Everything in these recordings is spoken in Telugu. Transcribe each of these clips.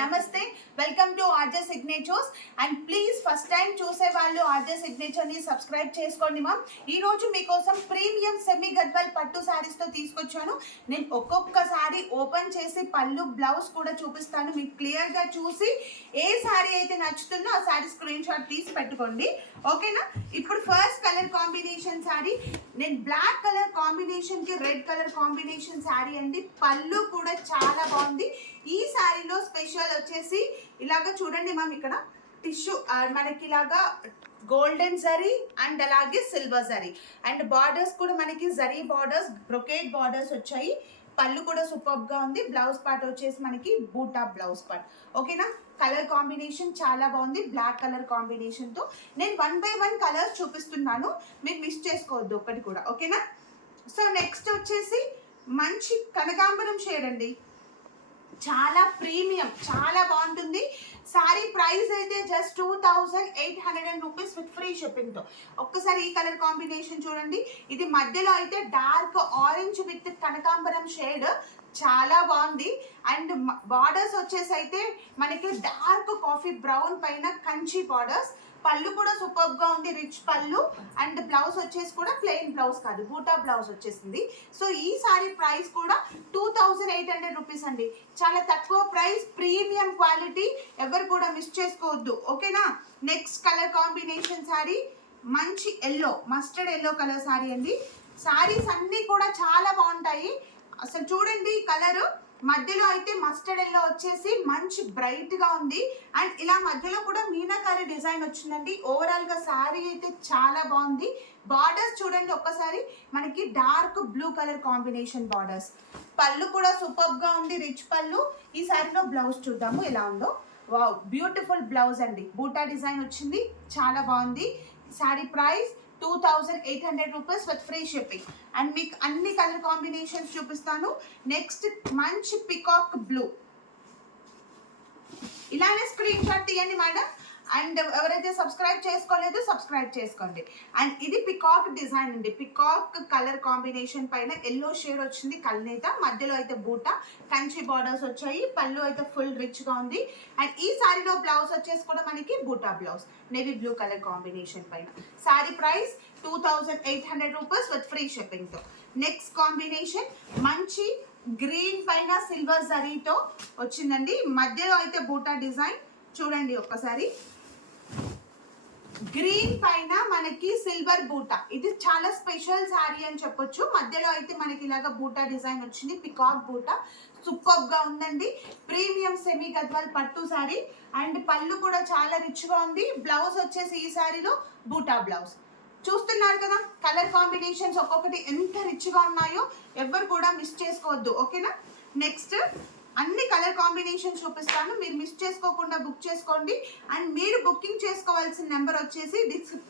నమస్తే, welcome to RJ signatures. And please first time చూసే వాళ్ళు ఆర్జే సిగ్నేచర్ని సబ్స్క్రైబ్ చేసుకోండి మ్యామ్. ఈరోజు మీకోసం ప్రీమియం సెమీ గద్వాల్ పట్టు శారీస్తో తీసుకొచ్చాను. నేను ఒక్కొక్క శారీ ఓపెన్ చేసి పళ్ళు బ్లౌజ్ కూడా చూపిస్తాను. మీకు క్లియర్గా చూసి ఏ శారీ అయితే నచ్చుతుందో ఆ శారీ స్క్రీన్ షాట్ తీసి పెట్టుకోండి, ఓకేనా. ఇప్పుడు ఫస్ట్ కలర్ కాంబినేషన్ శారీ, నేను బ్లాక్ కలర్ కాంబినేషన్కి రెడ్ కలర్ కాంబినేషన్ శారీ అండి. పళ్ళు కూడా చాలా బాగుంది. ఈ శారీలో స్పెషల్ వచ్చేసి ఇలాగ చూడండి మ్యామ్, ఇక్కడ టిష్యూ మనకి ఇలాగా గోల్డెన్ జరీ అండ్ అలాగే సిల్వర్ జరీ అండ్ బార్డర్స్ కూడా మనకి జరీ బార్డర్స్, బ్రొకేట్ బార్డర్స్ వచ్చాయి. పళ్ళు కూడా సూపర్గా ఉంది. బ్లౌజ్ పార్ట్ వచ్చేసి మనకి బూటా బ్లౌజ్ పార్ట్, ఓకేనా. కలర్ కాంబినేషన్ చాలా బాగుంది, బ్లాక్ కలర్ కాంబినేషన్తో. నేను 1 by 1 కలర్స్ చూపిస్తున్నాను, మీరు మిస్ చేసుకోవద్దు ఒకటి కూడా, ఓకేనా. సో నెక్స్ట్ వచ్చేసి మంచి కనకాంబరం షేడ్ అండి, చాలా ప్రీమియం, చాలా బాగుంటుంది. శారీ ప్రైస్ అయితే జస్ట్ 2800 రూపీస్ విత్ ఫ్రీ షిప్పింగ్తో. ఒక్కసారి ఈ కలర్ కాంబినేషన్ చూడండి. ఇది మధ్యలో అయితే డార్క్ ఆరెంజ్ విత్ కనకాంబరం షేడ్, చాలా బాగుంది. అండ్ బార్డర్స్ వచ్చేసి అయితే మనకి డార్క్ కాఫీ బ్రౌన్ పైన కంచి బార్డర్స్. పళ్ళు కూడా సూపర్గా ఉంది, రిచ్ పళ్ళు. అండ్ బ్లౌజ్ వచ్చేసి కూడా ప్లెయిన్ బ్లౌజ్ కాదు, బూటా బ్లౌజ్ వచ్చేసింది. సో ఈ సారీ ప్రైస్ కూడా 2800 రూపీస్ అండి, చాలా తక్కువ ప్రైస్, ప్రీమియం క్వాలిటీ, ఎవరు కూడా మిస్ చేసుకోవద్దు, ఓకేనా. నెక్స్ట్ కలర్ కాంబినేషన్ శారీ మంచి yellow, mustard yellow colour sari అండి. శారీస్ అన్నీ కూడా చాలా బాగుంటాయి. అసలు చూడండి కలరు, మధ్యలో అయితే మస్టర్డ్ ఎల్లో వచ్చేసి మంచి బ్రైట్గా ఉంది. అండ్ ఇలా మధ్యలో కూడా మీనాకారి డిజైన్ వచ్చిందండి. ఓవరాల్గా శారీ అయితే చాలా బాగుంది. బార్డర్స్ చూడండి ఒక్కసారి, మనకి dark blue colour combination borders. పళ్ళు కూడా సూపర్గా ఉంది, రిచ్ పళ్ళు. ఈ శారీలో బ్లౌజ్ చూద్దాము ఎలా ఉందో. వావ్, బ్యూటిఫుల్ బ్లౌజ్ అండి, బూటా డిజైన్ వచ్చింది, చాలా బాగుంది. Sari price 2800 rupees with free shipping. And మీకు అన్ని కలర్ కాంబినేషన్స్ చూపిస్తాను. నెక్స్ట్ మంచి పికాక్ బ్లూ, ఇలానే స్క్రీన్ షాట్ తీయండి మేడం. అండ్ ఎవరైతే సబ్స్క్రైబ్ చేసుకోలేదో సబ్స్క్రైబ్ చేసుకోండి. అండ్ ఇది పికాక్ డిజైన్ అండి, పికాక్ కలర్ కాంబినేషన్ పైన ఎల్లో షేడ్ వచ్చింది, కల్నేత మధ్యలో అయితే బూటా కంచి బార్డర్స్ వచ్చాయి. పళ్ళు అయితే ఫుల్ రిచ్గా ఉంది. అండ్ ఈ శారీలో బ్లౌజ్ వచ్చేసి కూడా మనకి బూటా blouse, navy blue colour combination పైన. Sari price 2800 rupees with free షిప్పింగ్తో. నెక్స్ట్ కాంబినేషన్ మంచి గ్రీన్ పైన సిల్వర్ జరీతో వచ్చిందండి. మధ్యలో అయితే బూటా డిజైన్ చూడండి ఒక్కసారి, గ్రీన్ పైన మనకి సిల్వర్ బూటా. ఇది చాలా స్పెషల్ శారీ అని చెప్పొచ్చు. మధ్యలో అయితే మనకి ఇలాగా బూటా డిజైన్ వచ్చింది, పికాక్ బూటా, సూపర్గా ఉందండి. ప్రీమియం సెమీ గద్వాల్ పట్టు శారీ. అండ్ పళ్ళు కూడా చాలా రిచ్గా ఉంది. బ్లౌజ్ వచ్చేసి ఈ శారీలో బూటా బ్లౌజ్. చూస్తున్నారు కదా కలర్ కాంబినేషన్స్ ఒక్కొక్కటి ఎంత రిచ్గా ఉన్నాయో, ఎవరు కూడా మిస్ చేసుకోవద్దు, ఓకేనా. నెక్స్ట్ అన్ని కలర్ కాంబినేషన్ చూపిస్తాను, మీరు మిస్ చేసుకోకుండా బుక్ చేసుకోండి. అండ్ మీరు బుకింగ్ చేసుకోవాల్సిన నెంబర్ వచ్చేసి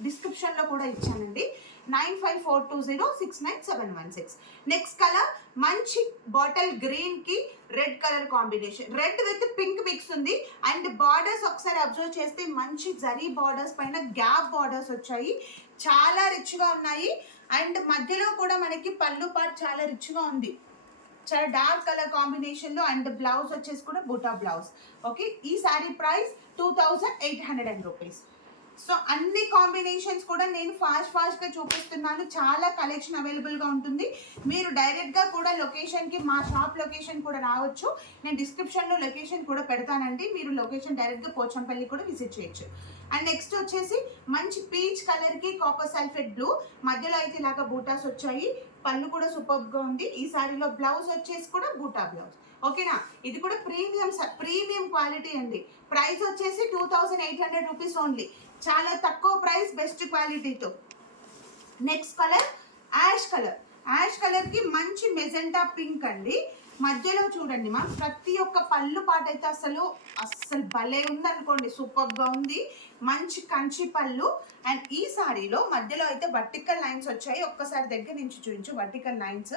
డిస్క్రిప్షన్లో కూడా ఇచ్చానండి, 9542069716. నెక్స్ట్ కలర్ మంచి బాటిల్ గ్రీన్కి red colour combination, red with pink mix ఉంది. అండ్ బార్డర్స్ ఒకసారి అబ్జర్వ్ చేస్తే మంచి జరీ బార్డర్స్ పైన గ్యాప్ బార్డర్స్ వచ్చాయి, చాలా రిచ్గా ఉన్నాయి. అండ్ మధ్యలో కూడా మనకి పళ్ళు పార్ట్ చాలా రిచ్గా ఉంది, చాలా డార్క్ కలర్ కాంబినేషన్లో. అండ్ బ్లౌజ్ వచ్చేసి కూడా బూటా బ్లౌజ్, ఓకే. ఈ శారీ ప్రైస్ 2800 రూపీస్. సో అన్ని కాంబినేషన్స్ కూడా నేను ఫాస్ట్గా చూపిస్తున్నాను, చాలా కలెక్షన్ అవైలబుల్గా ఉంటుంది. మీరు డైరెక్ట్గా కూడా లొకేషన్కి, మా షాప్ లొకేషన్ కూడా రావచ్చు. నేను డిస్క్రిప్షన్లో లొకేషన్ కూడా పెడతానండి, మీరు లొకేషన్ డైరెక్ట్గా పోచంపల్లి కూడా విజిట్ చేయొచ్చు. అండ్ నెక్స్ట్ వచ్చేసి మంచి పీచ్ కలర్కి కాపర్ సల్ఫేట్ బ్లూ, మధ్యలో అయితే ఇలాగా బూటాస్ వచ్చాయి. పళ్ళు కూడా సూపర్గా ఉంది. ఈ శారీలో బ్లౌజ్ వచ్చేసి కూడా బూటా బ్లౌజ్, ఓకేనా. ఇది కూడా ప్రీమియం క్వాలిటీ అండి. ప్రైస్ వచ్చేసి 2800 రూపీస్ ఓన్లీ, చాలా తక్కువ ప్రైస్, బెస్ట్ క్వాలిటీతో. నెక్స్ట్ కలర్ యాష్ కలర్కి మంచి మెజెంటా పింక్ అండి. మధ్యలో చూడండి మా, ప్రతి ఒక్క పళ్ళు పాట అయితే అసలు భలే ఉందనుకోండి, సూపర్గా ఉంది, మంచి కంచి పళ్ళు. అండ్ ఈ సారీలో మధ్యలో అయితే వర్టికల్ లైన్స్ వచ్చాయి, ఒక్కసారి దగ్గర నుంచి చూపించు. వర్టికల్ లైన్స్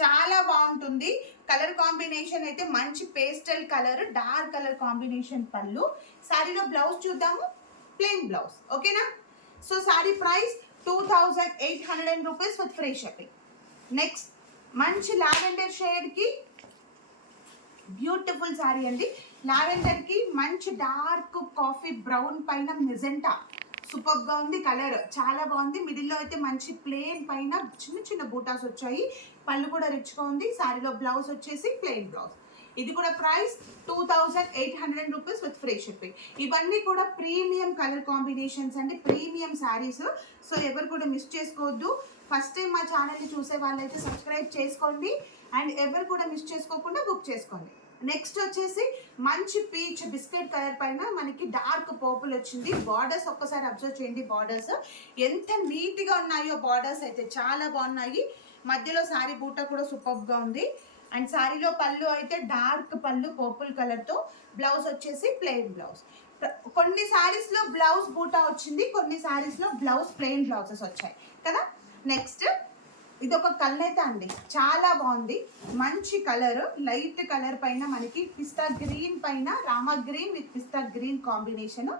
చాలా బాగుంటుంది. కలర్ కాంబినేషన్ అయితే మంచి pastel colour, dark colour combination పళ్ళు. సారీలో బ్లౌజ్ చూద్దాము, ప్లెయిన్ బ్లౌజ్, ఓకేనా. So sorry price 2800 rupees with free shipping. Next మంచి లావెండర్ షేడ్కి బ్యూటిఫుల్ శారీ అండి. లావెండర్కి మంచి డార్క్ కాఫీ బ్రౌన్ పైన మెజెంటా సూపర్గా ఉంది. కలర్ చాలా బాగుంది. మిడిల్లో అయితే మంచి ప్లెయిన్ పైన చిన్న చిన్న బూటాస్ వచ్చాయి. పళ్ళు కూడా రిచ్గా ఉంది. శారీలో బ్లౌజ్ వచ్చేసి ప్లెయిన్ బ్లౌజ్. ఇది కూడా price 2800 rupees with free shipping. ఇవన్నీ కూడా ప్రీమియం కలర్ కాంబినేషన్స్ అండి, ప్రీమియం శారీస్. సో ఎవరు కూడా మిస్ చేసుకోవద్దు. ఫస్ట్ టైం మా ఛానల్ని చూసే వాళ్ళైతే సబ్స్క్రైబ్ చేసుకోండి అండ్ ఎవరు కూడా మిస్ చేసుకోకుండా బుక్ చేసుకోండి. నెక్స్ట్ వచ్చేసి మంచి పీచ్ బిస్కెట్ కలర్ పైన మనకి డార్క్ పర్పుల్ వచ్చింది. బార్డర్స్ ఒక్కసారి అబ్జర్వ్ చేయండి. బార్డర్స్ ఎంత నీట్గా ఉన్నాయో, బార్డర్స్ అయితే చాలా బాగున్నాయి. మధ్యలో శారీ బూట కూడా సూపర్గా ఉంది. అండ్ శారీలో పళ్ళు అయితే డార్క్ పళ్ళు పర్పుల్ కలర్తో, బ్లౌజ్ వచ్చేసి ప్లెయిన్ బ్లౌజ్. కొన్ని శారీస్లో బ్లౌజ్ బూటా వచ్చింది, కొన్ని శారీస్లో బ్లౌజ్ ప్లెయిన్ బ్లౌజెస్ వచ్చాయి కదా. నెక్స్ట్ ఇది ఒక కలర్ అండి, చాలా బాగుంది. మంచి కలర్, లైట్ కలర్ పైన మనకి పిస్తా గ్రీన్ పైన రామా గ్రీన్ విత్ పిస్తా గ్రీన్ కాంబినేషన్.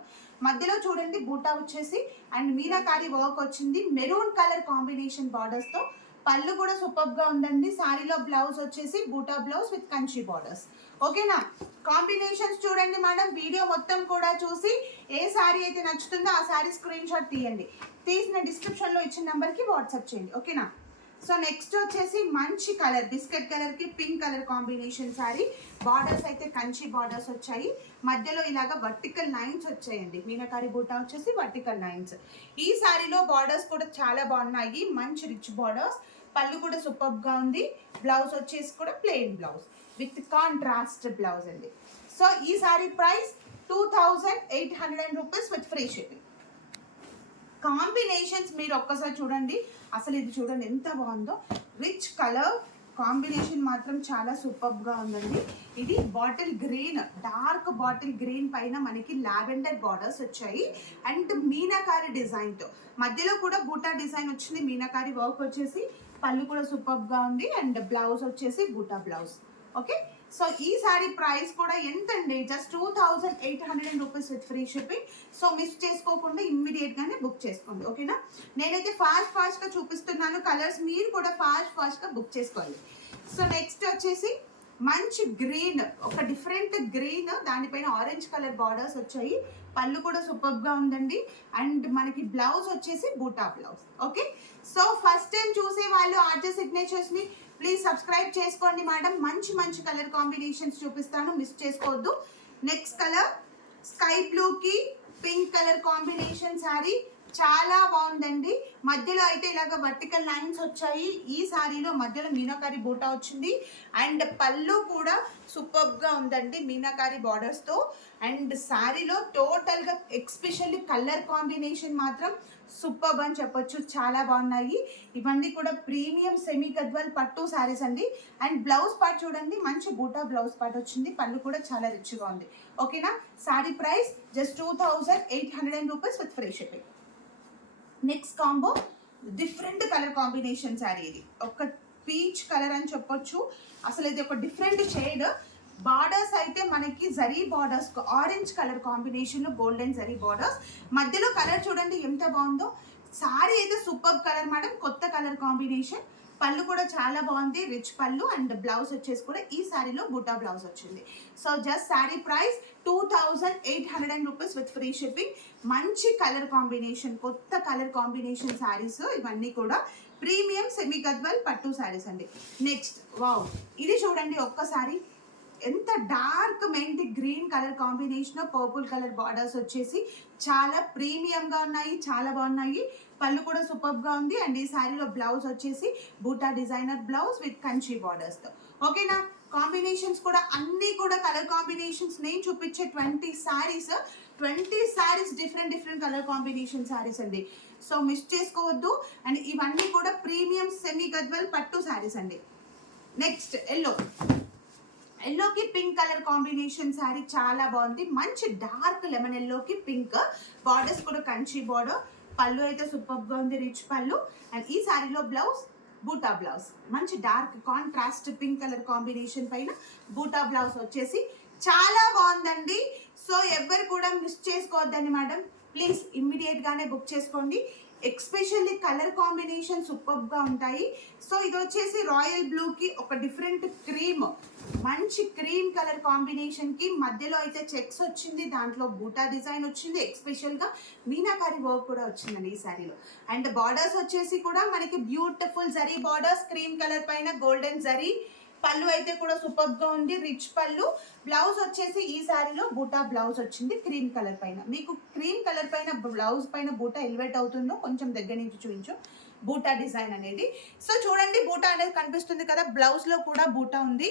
మధ్యలో చూడండి బూటా వచ్చేసి అండ్ మీనాకారి వర్క్ వచ్చింది. మెరూన్ కలర్ కాంబినేషన్ బార్డర్స్తో. పళ్ళు కూడా సూపర్గా ఉందండి. శారీలో బ్లౌజ్ వచ్చేసి బూటా బ్లౌజ్ విత్ కంచి బార్డర్స్. ఓకేనా. కాంబినేషన్స్ చూడండి మేడం. వీడియో మొత్తం కూడా చూసి ఏ శారీ అయితే నచ్చుతుందో ఆ శారీ స్క్రీన్ షాట్ తీయండి. తీసిన డిస్క్రిప్షన్లో ఇచ్చిన నెంబర్కి వాట్సాప్ చేయండి. ఓకేనా. సో నెక్స్ట్ వచ్చేసి మంచి కలర్, బిస్కెట్ కలర్కి pink colour combination sari. Borders అయితే కంచి బార్డర్స్ వచ్చాయి. మధ్యలో ఇలాగ వర్టికల్ లైన్స్ వచ్చాయండి. మీనాకారి బూటా వచ్చేసి వర్టికల్ లైన్స్. ఈ శారీలో బార్డర్స్ కూడా చాలా బాగున్నాయి, మంచి రిచ్ బార్డర్స్. పళ్ళు కూడా సూపర్గా ఉంది. బ్లౌజ్ వచ్చేసి కూడా plain blouse with contrast blouse అండి. సో ఈ sari price 2800 rupees with free shipping. Combinations మీరు ఒక్కసారి చూడండి. అసలు ఇది చూడండి ఎంత బాగుందో. రిచ్ కలర్ కాంబినేషన్ మాత్రం చాలా సూపర్గా ఉందండి. ఇది bottle green, dark bottle green పైన మనకి లావెండర్ బార్డర్స్ వచ్చాయి అండ్ మీనాకారి డిజైన్తో. మధ్యలో కూడా బూటా డిజైన్ వచ్చింది. మీనాకారి వర్క్ వచ్చేసి పళ్ళు కూడా సూపర్గా ఉంది అండ్ బ్లౌజ్ వచ్చేసి బూటా బ్లౌజ్. ఓకే. సో ఈ శారీ ప్రైస్ కూడా ఎంతండి, just 2800 rupees with free shipping. So miss చేసుకోకుండా ఇమ్మీడియట్గానే బుక్ చేసుకోండి. ఓకేనా. నేనైతే ఫాస్ట్గా చూపిస్తున్నాను కలర్స్, మీరు కూడా ఫాస్ట్గా బుక్ చేసుకోండి. సో నెక్స్ట్ వచ్చేసి మంచి గ్రీన్, ఒక డిఫరెంట్ గ్రీన్, దానిపైన ఆరెంజ్ కలర్ బార్డర్స్ వచ్చాయి. పళ్ళు కూడా సూపర్గా ఉందండి అండ్ మనకి బ్లౌజ్ వచ్చేసి బూటా blouse. Okay. So first time చూసే వాళ్ళు ఆర్జే సిగ్నేచర్స్ని ప్లీజ్ సబ్స్క్రైబ్ చేసుకోండి మేడం. మంచి కలర్ కాంబినేషన్స్ చూపిస్తాను, మిస్ చేసుకోవద్దు. నెక్స్ట్ కలర్ స్కై బ్లూకి పింక్ కలర్ కాంబినేషన్ శారీ చాలా బాగుందండి. మధ్యలో అయితే ఇలాగ వర్టికల్ లైన్స్ వచ్చాయి. ఈ శారీలో మధ్యలో మీనాకారి బూటా వచ్చింది అండ్ పళ్ళు కూడా సూపర్గా ఉందండి మీనాకారి బార్డర్స్తో. అండ్ శారీలో టోటల్గా ఎక్స్పెషల్లీ కలర్ కాంబినేషన్ మాత్రం సూపర్ అని చెప్పొచ్చు, చాలా బాగున్నాయి. ఇవన్నీ కూడా ప్రీమియం సెమీ గద్వాల్ పట్టు శారీస్ అండి. అండ్ బ్లౌజ్ పార్ట్ చూడండి, మంచి బూటా బ్లౌజ్ పార్ట్ వచ్చింది. పళ్ళు కూడా చాలా రిచ్గా ఉంది. ఓకేనా. Sari price just 2800 rupees with free shipping. Next combo different colour combination sari. ఇది ఒక పీచ్ కలర్ అని చెప్పొచ్చు. అసలు ఇది ఒక డిఫరెంట్ షేడ్. బార్డర్స్ అయితే మనకి జరీ బార్డర్స్, ఆరెంజ్ కలర్ కాంబినేషన్లో గోల్డెన్ జరీ బార్డర్స్. మధ్యలో కలర్ చూడండి ఎంత బాగుందో. శారీ అయితే సూపర్ కలర్ మేడం, కొత్త కలర్ కాంబినేషన్. పళ్ళు కూడా చాలా బాగుంది, రిచ్ పళ్ళు అండ్ బ్లౌజ్ వచ్చేసి కూడా ఈ శారీలో బూటా బ్లౌజ్ వచ్చింది. So just sari price 2800 rupees with free shipping. మంచి కలర్ కాంబినేషన్, కొత్త కలర్ కాంబినేషన్ శారీస్ ఇవన్నీ కూడా ప్రీమియం సెమీ గద్వాల్ పట్టు శారీస్ అండి. నెక్స్ట్ వావ్, ఇది చూడండి ఒక్కసారి ఎంత డార్క్ మెంటి green colour combination, purple colour borders వచ్చేసి చాలా ప్రీమియంగా ఉన్నాయి, చాలా బాగున్నాయి. పళ్ళు కూడా సూపర్గా ఉంది అండ్ ఈ శారీలో బ్లౌజ్ వచ్చేసి బూటా డిజైనర్ బ్లౌజ్ విత్ కంచి బార్డర్స్తో. ఓకేనా. కాంబినేషన్స్ కూడా అన్నీ కూడా కలర్ కాంబినేషన్స్. నేను చూపించే 20 saris different colour combination saris అండి. సో మిస్ చేసుకోవద్దు. అండ్ ఇవన్నీ కూడా ప్రీమియం సెమీ గద్వాల్ పట్టు శారీస్ అండి. నెక్స్ట్ ఎల్లోకి పింక్ కలర్ కాంబినేషన్ శారీ చాలా బాగుంది. మంచి డార్క్ లెమన్ ఎల్లోకి పింక్, బార్డర్స్ కూడా కంచి బార్డర్. పళ్ళు అయితే సూపర్గా ఉంది, రిచ్ పళ్ళు. అండ్ ఈ శారీలో బ్లౌజ్ బూటా బ్లౌజ్, మంచి dark contrast pink colour combination పైన బూటా బ్లౌజ్ వచ్చేసి చాలా బాగుందండి. సో ఎవరు కూడా మిస్ చేసుకోవద్దని మేడం, ప్లీజ్ ఇమ్మీడియట్గానే బుక్ చేసుకోండి. ఎక్స్పెషల్లీ కలర్ కాంబినేషన్ సూపర్గా ఉంటాయి. సో ఇది వచ్చేసి రాయల్ బ్లూకి ఒక డిఫరెంట్ క్రీమ్, మంచి క్రీమ్ కలర్ కాంబినేషన్కి మధ్యలో అయితే చెక్స్ వచ్చింది, దాంట్లో బూటా డిజైన్ వచ్చింది, ఎక్స్పెషల్గా మీనాకారి వర్క్ కూడా వచ్చిందండి ఈ శారీలో. అండ్ బార్డర్స్ వచ్చేసి కూడా మనకి beautiful zari borders, cream colour పైన గోల్డెన్ జరీ. పళ్ళు అయితే కూడా సూపర్గా ఉంది, రిచ్ పళ్ళు. బ్లౌజ్ వచ్చేసి ఈ శారీలో బూటా బ్లౌజ్ వచ్చింది క్రీమ్ కలర్ పైన. మీకు క్రీమ్ కలర్ పైన బ్లౌజ్ పైన బూటా ఎలివేట్ అవుతుందో కొంచెం దగ్గర నుంచి చూపించు బూటా డిజైన్ అనేది. సో చూడండి బూటా అనేది కనిపిస్తుంది కదా, బ్లౌజ్లో కూడా బూటా ఉంది,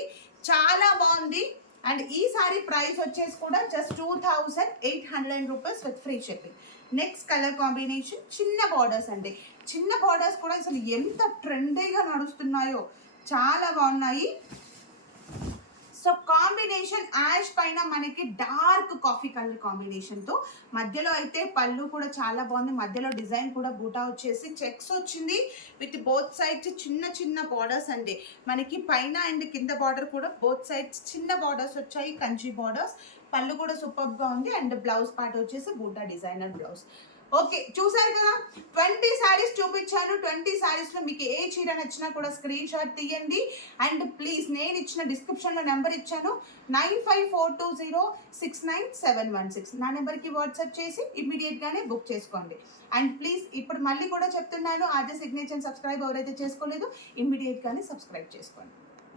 చాలా బాగుంది. అండ్ ఈ సారీ ప్రైస్ వచ్చేసి కూడా just 2800 rupees with free shipping. Next colour combination చిన్న బార్డర్స్ అండి. చిన్న బార్డర్స్ కూడా అసలు ఎంత ట్రెండీగా నడుస్తున్నాయో, చాలా బాగున్నాయి. సో కాంబినేషన్ యాష్ పైన మనకి డార్క్ కాఫీ కలర్ కాంబినేషన్తో, మధ్యలో అయితే పళ్ళు కూడా చాలా బాగుంది, మధ్యలో డిజైన్ కూడా బూటా వచ్చేసి చెక్స్ వచ్చింది విత్ బోత్ సైడ్స్ చిన్న చిన్న బార్డర్స్ అండి. మనకి పైన అండ్ కింద బార్డర్ కూడా బోత్ సైడ్స్ చిన్న బార్డర్స్ వచ్చాయి, కంచి బార్డర్స్. పళ్ళు కూడా సూపర్గా ఉంది. అండ్ బ్లౌజ్ పార్ట్ వచ్చేసి బూటా డిజైనర్ బ్లౌజ్. ఓకే, చూసారు కదా 20 శారీస్ చూపించాను. 20 శారీస్లో మీకు ఏ చీర నచ్చినా కూడా స్క్రీన్ షాట్ తీయండి. అండ్ ప్లీజ్ నేను ఇచ్చిన డిస్క్రిప్షన్లో నెంబర్ ఇచ్చాను 9542069716. నా నెంబర్కి వాట్సాప్ చేసి ఇమ్మీడియట్గానే బుక్ చేసుకోండి. అండ్ ప్లీజ్ ఇప్పుడు మళ్ళీ కూడా చెప్తున్నాను, ఆర్జే సిగ్నేచర్ సబ్స్క్రైబ్ ఎవరైతే చేసుకోలేదో ఇమ్మీడియట్గానే సబ్స్క్రైబ్ చేసుకోండి.